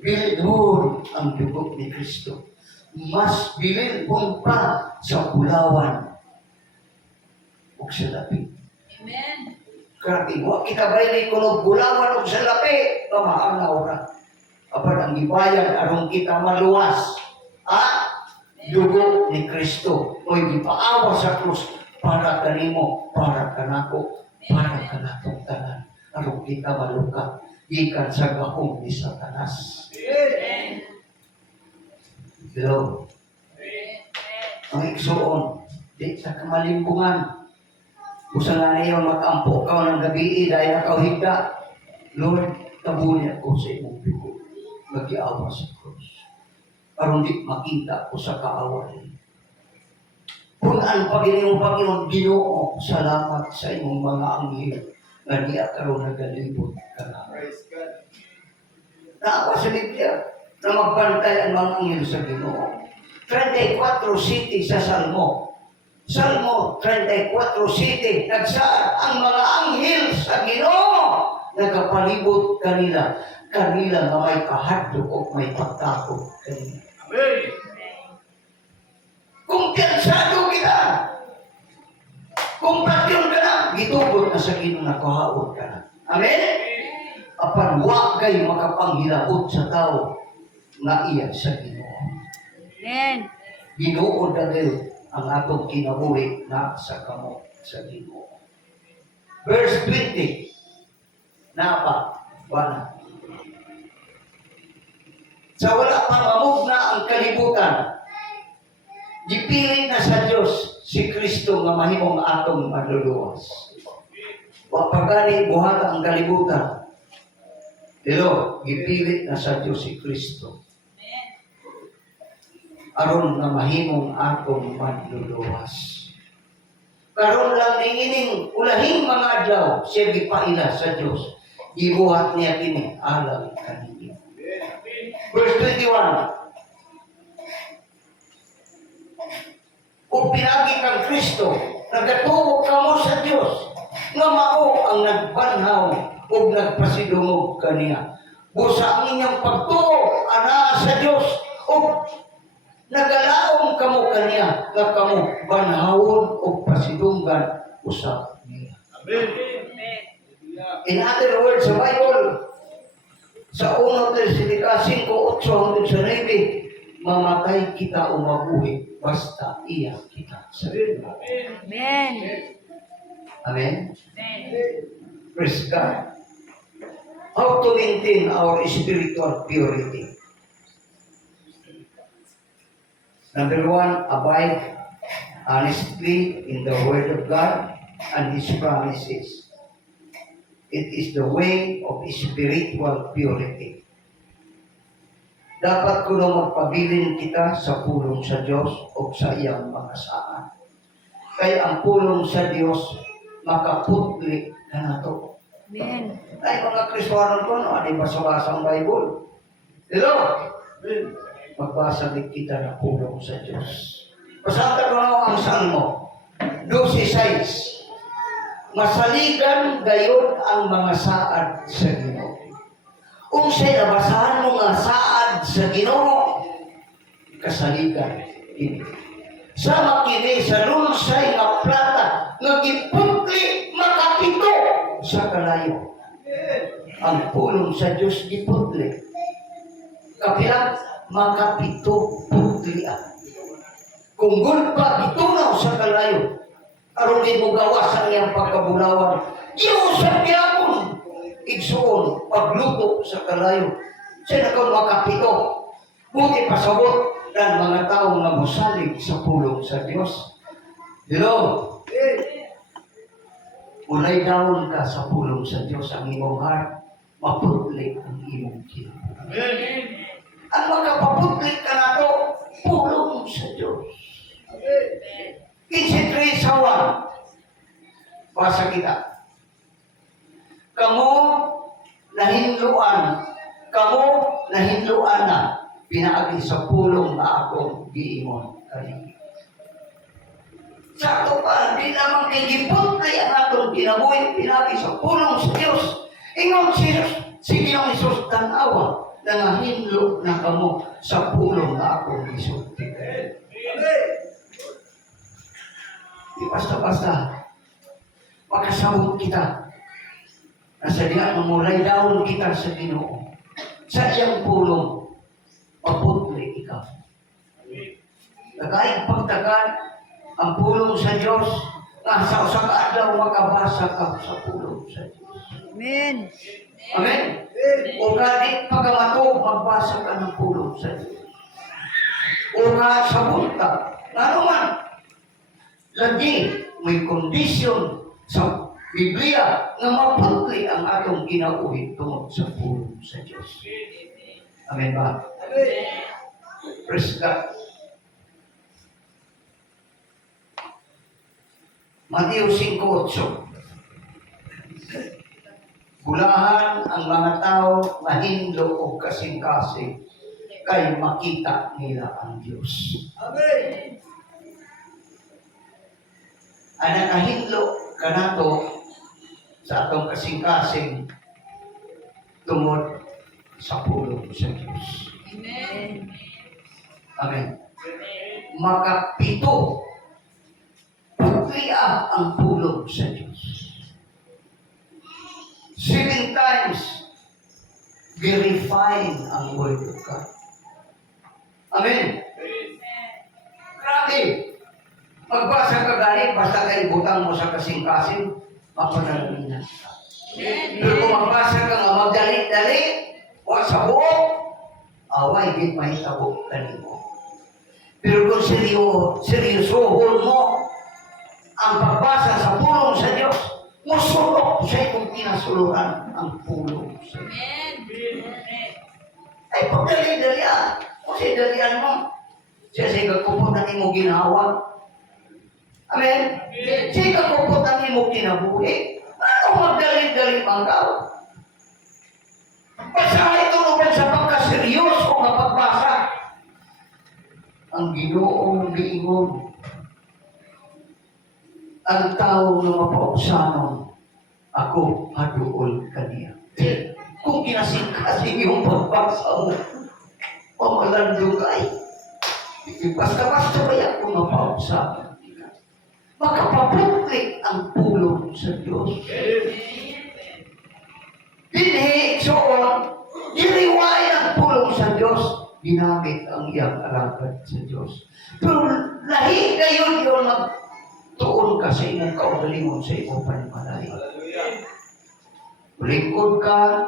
Bilhon ang dugo ni Kristo. Mas bilhon pa sa bulawan o sa lapi. Amen. Grabe, wa kita bayli kunog bulawan o sa lapi, pamaanaw ra. Apan ang gibayad aron kita maluwas. Dugo ni Kristo. Oy gipaawa sa krus para kanimo, para kanako, para kanatong tanan. Aron kita maluka ikan sa gahong ni Satanas. Hello. Ang igsoon, di sa kamalimbungan. Usa nga niyo makampo ka ng gabi dahil nakauhigda. Lord, tabuni ako sa imong dugo. Magiawa sa krus. Aron di makita ko sa kaaway. Punan Panginoon, Panginoon, Ginoo, salamat sa imong mga anghel nga di karon nagalibot ka na. Praise God. Naawa sa Biblia na magbantay ang mga anghel sa Ginoo. 34 city sa Salmo. Salmo 34:7, nagsaad ang mga anghel sa Ginoo, nagapalibot kanila, kanila nga may kahadlok o may pagtakot kanila. Amen. Kung piyansado kita, kung patyon ka na, gitugot na sa Ginoo na kuhaot ka na. Amen? Apan wa kay makapanghilabot sa tao na iya sa Ginoo. Amen. Ginoo dahil ang atong kinabuhi na sa kamot sa Ginoo. Verse 20. Napa, bana. Sa wala pang mamugna ang kalibutan, dipili na sa Diyos si Kristo nga mahimong atong manluluwas. Wapagani buhat ang kalibutan. Dilo, gipili na sa Diyos si Kristo. Aron na mahimong atong manluluwas. Karon lang ningining ulahing mga adlaw siya gipaila sa Dios. Gibuhat niya kini alang kaninyo. Verse 21. Kung pinagi kang Kristo, nagatuo ka mo sa Dios, nga mao ang nagbanhaw o nagpasidungog kaniya. Busa ang inyong pagtuo ana sa Dios o nagalaom kamo kaniya nga kamo banhawon o pasidunggan usab niya. Amen. In other words, sa Bible, sa 1 Tesalonica 5:8-9, mamatay kita o mabuhi basta iya kita sa Dios. Amen. Amen? Praise God. How to maintain our spiritual purity? Number 1, abide honestly in the Word of God and His promises. It is the way of spiritual purity. Dapat kuno magpabilin kita sa pulong sa Diyos o sa iyang mga saan. Kaya ang pulong sa Diyos makaputli na nato. Amen. Ay mga Kristiyano ko, no, ano basa-basa ang Bible? Hello? Magbasa din kita na pulong sa Diyos. Pasata ko na ang Salmo 12:6. Masaligan gayon ang mga saad sa Ginoo. Kung sa'y nabasahan mo nga saad sa Ginoo, kasaligan ini. Sama kini sa lunsay nga plata nga giputli makapito sa kalayo. Ang pulong sa Diyos giputli. Kapilang makapito putlian. Kung gulpa itunaw sa kalayo, aron din mo gawas ang iyang pagkabulawan. Iusap gyapon igsuon pagluto sa kalayo. Siya na makapito. Buti pasabot ng mga taong nga mosalig sa pulong sa Diyos. Hello? Ulay daon ka sa pulong sa Diyos ang imong heart, maputli ang imong kinabuhi. Ang magkapaputli ka na to, pulong sa Diyos. Kinsi 3 sa 1. Basa kita. Kamu nahinluan na pinaagi sa pulong na akong giimon kanina. Sakto pa, di naman kay giputli ang atong kinabuhi, pinaagi sa pulong sa Diyos. Ingon si Ginoong Hesus tanawa na nahinlo na kamo sa pulong na akong gisulti. Di basta-basta makasabot kita. Nasa diyan mamulay daon kita sa Ginoo. Sa iyang pulong, maputli ikaw. Nagaing pagtagan ang pulong sa Diyos, nga sa usang adlaw makabasa ka sa pulong sa Diyos. Amen. Amen? O gani pagamatog, magbasa ka ng pulong sa Diyos. O nga sa bunta, nga naman, lagi may kondisyon sa Biblia na maputli ang atong ginauhin tungod sa pulong sa Diyos. Amen ba? Praise God. Mateo 5:8. Bulahan ang mga tao na hinlo o kasing-kasing kay makita nila ang Diyos. Amen. Ang nakahinlo ka na to sa atong kasing-kasing tungod sa pulong sa Diyos. Amen. Amen. Makapito, putlian ang pulong sa Diyos. 7 times, verifying ang Word of God. Amen. Grabe. Magbasa ka gani, basta kayo butang mo sa kasing-kasing, mapanalaminan ka. Pero kung magbasa ka nga magdali-dali, o sa buok, away, di mahitabo ka mo. Pero kung seryosohon mo ang pagbasa sa pulong sa Diyos, musulok sa itong kinasuluran ang pulong sa Diyos. Ay, pagdali-dalian. Kasi dalian mo. Siya kupot na mo ginawa. Amen? Siya kupot na mo kinabuhi. Ano magdali-dali mang kao? Basta ito naman sa pagkaseryoso nga pagbasa. Ang Ginoong giingon, ang tao na mapauksanon, ako haduol kaniya. Kung kinasing-kasing yung pagbasa mo, pamalandong kay, basta-basta ba yan kung mapauksanon kita? Makapaputlik ang pulong sa Diyos. Dinhi, soon, diriway ang pulong sa Diyos, ginamit ang iyang alagad sa Diyos. Pero lahi kayo yung magtuon ka sa imong kaugalingon sa imong panimalay. Lingkod ka,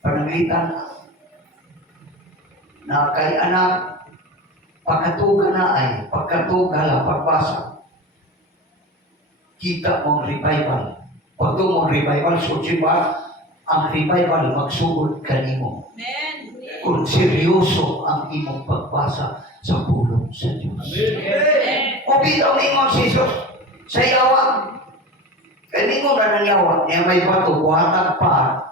panangitan na kay anak, pagkatuga na ay, pagkatuga lang, pagbasa. Kita mong revival. Pag mong revival, so diba, ang revival magsugod kanimo. Kung seryoso ang imong pagbasa sa pulong sa Diyos. O bitaw ningon si Jesus sa yawa. Kaya ningon na ng yawa, niya may bato, buhatag pa.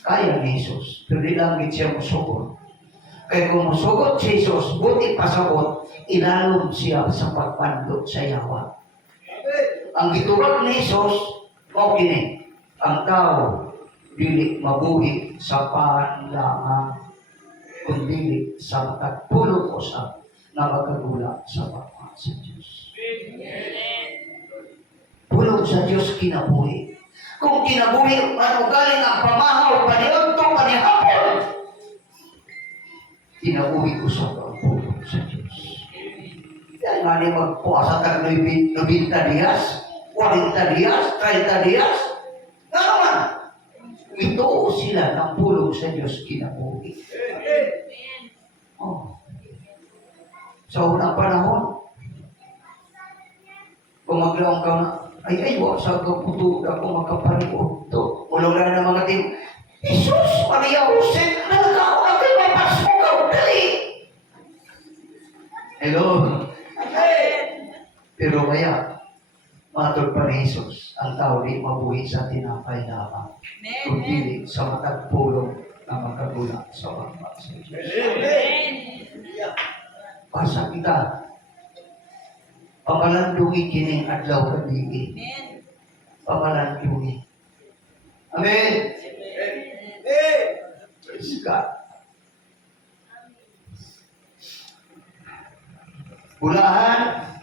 Kaya ni Jesus, pero di lang siya musugod. Kaya kung musugod si Jesus, buti pasabot, ilalong siya sa pagpandot sa yawa. Ang gitulog ni Jesus, o kini, ang tao, dili mabuhi sa panlangan, kundi sa tagpulong ko sa nakagula sa Bapa sa Diyos. Pulong sa Diyos kinabuhi. Kung kinabuhi, ano galing ang pamahaw, paniunto, panihapon, kinabuhi ko sa pulong sa Diyos. Yan nga niya magpuasa tag 90 dias, 40 dias, 30 dias. Nga naman, ito sila ng pulong sa Diyos kinabuhi. Oh. Sa unang panahon, kung maglaong ka ay wag sa kaputo ako makapaniod to. Ulo lang ng mga tim. Jesus, Maria, Jose, nalagao ka kayo, may pasok ka, dali! Hello? Pero kaya, matod pa ni Jesus, ang tao di mabuhi sa tinapay lamang, kundi sa matagpulong na magkagula sa mga sa Diyos. Basa kita, pamalandungi kining adlaw kabibi. Pamalandungi. Amen. Praise God. Bulahan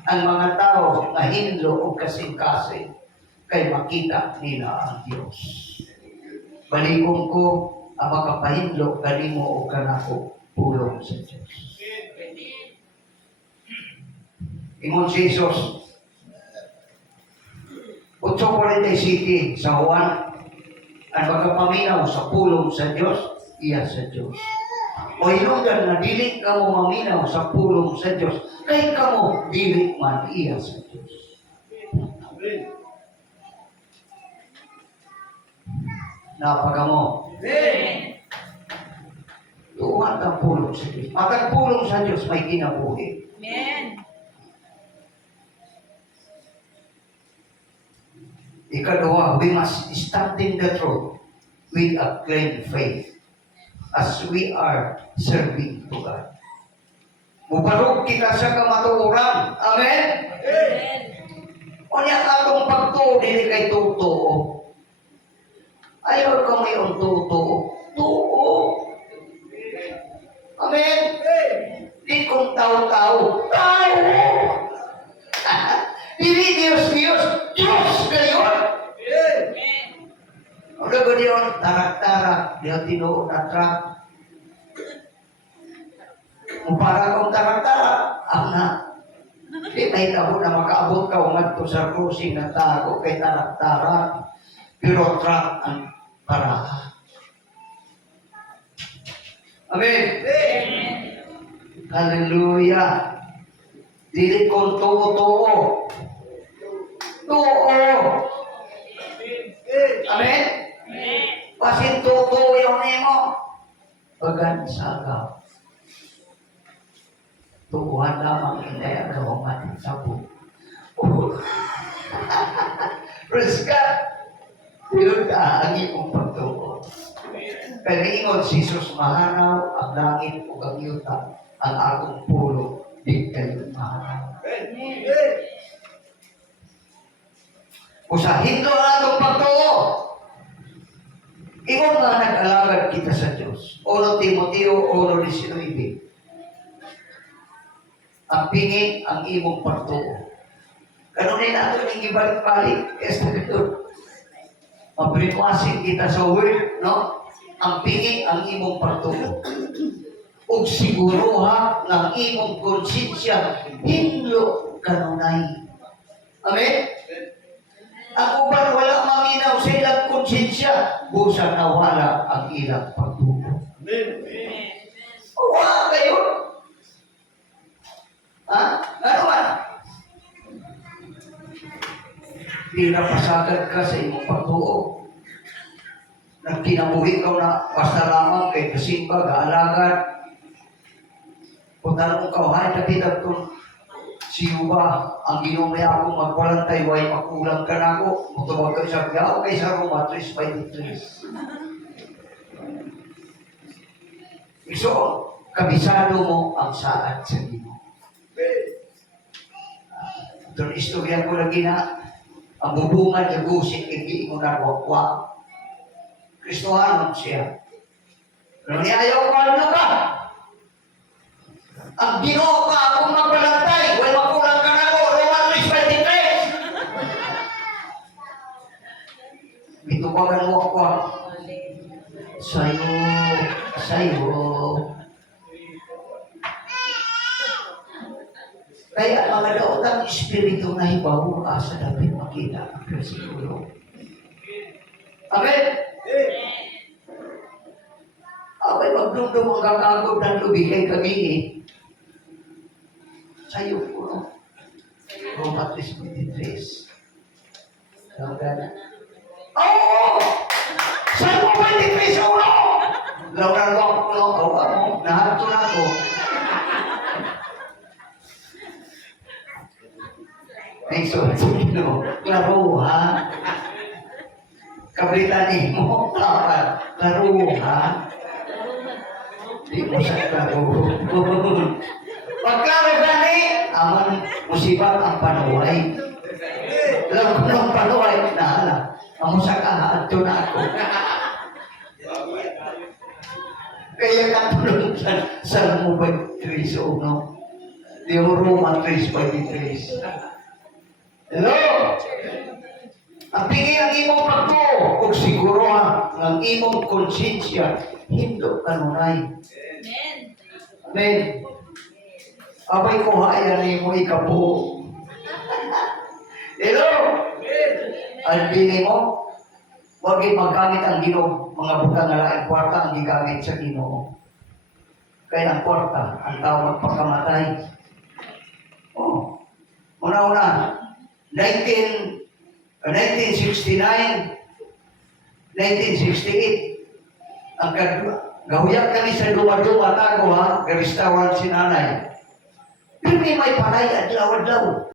ang mga tao na hinlo o kasing-kasing kay makita nila ang Diyos. Baligong ko ang makapahinlo kanimo o kanako pulong sa Diyos. Ingon si Jesus, 8:47 sa Juan, ang magkapaminaw sa pulong sa Diyos, iya sa Diyos. O hinungdan na dili ka mo maminaw sa pulong sa Diyos, kay ka mo dili man iya sa Diyos. Napaga mo. Tuwan ang pulong sa Diyos. At ang pulong sa Diyos may kinabuhi. Ikalawa, we must stand in the truth with a clean faith as we are serving to God. Mubarog kita sa kamatuoran. Amen? O niya atong pagtuo, dili kay tutuo. Ayaw ka may ang tutuo. Tuo. Amen? Di kung tao-tao. Tao! Dili Diyos, Diyos ngayon! Ang lago diyon, tarak-tarak, diyon tinuod na truck. Kung para kong tarak-tarak, na. Di may tabo na makaabot ka umat ko sa cruising na tago kay tarak-tarak. Pero truck ang para. Amen? Hallelujah! Dili kong tuo-tuo. Tuo! Amen? Pasin tuto yung nemo. Bagan sagaw. Tukuhan lamang hindi agaw mati sa buo. Praise God. Yun ang iyong pagtuo. Kaya ingon si Jesus, mahanaw ang langit o ang yuta, ang akong pulo, di kayo mahanaw. Usahin ko ang atong pagtuo. Ingon nga nag-alagad kita sa Diyos. 1 Timoteo 1:19. Ang pingi ang imong pagtuo. Kanunin natin yung ibalik-balik. Kesa ito. Mabrinwasin kita sa word, no? Ang pingi ang imong pagtuo. Ug siguro ha, ng imong konsensya, hinlo kanunay. Amen? Ang uban wala maminaw sa ilang konsensya, busa nawala ang ilang pagtuto. Wala kayo. Ha? Ano ba? Pinapasagad ka sa imong pagtuo. Nagkinabuhi ka na basta lamang kay kasimba, gaalagad. Punta mo ka, hay napitan ko. Siyo ba ang ginumay ako magpalantay, way makulang ka na ako. Matawag ka sa gaw kay sa Roma 3:23. So, kabisado mo ang saad sa Ginoo. Itong istorya ko lagi na, ang bubungan niya gusik, hindi mo na wakwa. Kristohanon siya. Pero niayaw ko ano ka? Ang Ginoo ka akong magpalantay, way makulang ka na ako, Roma 3:23. Bitubagan mo ako. Sayo. Kaya mga daotang espiritu na hibaw sa dapat makita ang versikulo. Amen? Abay, magdumdum ang kakagod ng lubig ay kabingi. Sayo po, no? Roma 3:23. Oo! Saan mo ba di piso ulo? Laura lo, nahanto na ako. Ay, so, no, klaro, ha? Kabritan mo, klaro, ha? Di mo sa klaro. Pagklaro gani, aman musibat ang panuway. Alam ko ng panuway, nahala. Amo sa kahaadto na ako. Kaya katulong sa Salmo 23, no? Di Roma 3:23. Hello? Ang tingin ang imong pagtuo, kung siguro ang imong konsensya, hindo kanunay. Amen. Abay ko haya ni mo ikapo. Hello? Ang bini mo, huwag magamit ang Ginoo, mga butang na laing kwarta ang gigamit sa Ginoo. Kaya ang kwarta, ang tao magpakamatay. Oh, una-una, 1969, 1968, ang gahuyak kami sa duma-duma tago ha, garistawan si nanay. Pero may panay adlaw-adlaw.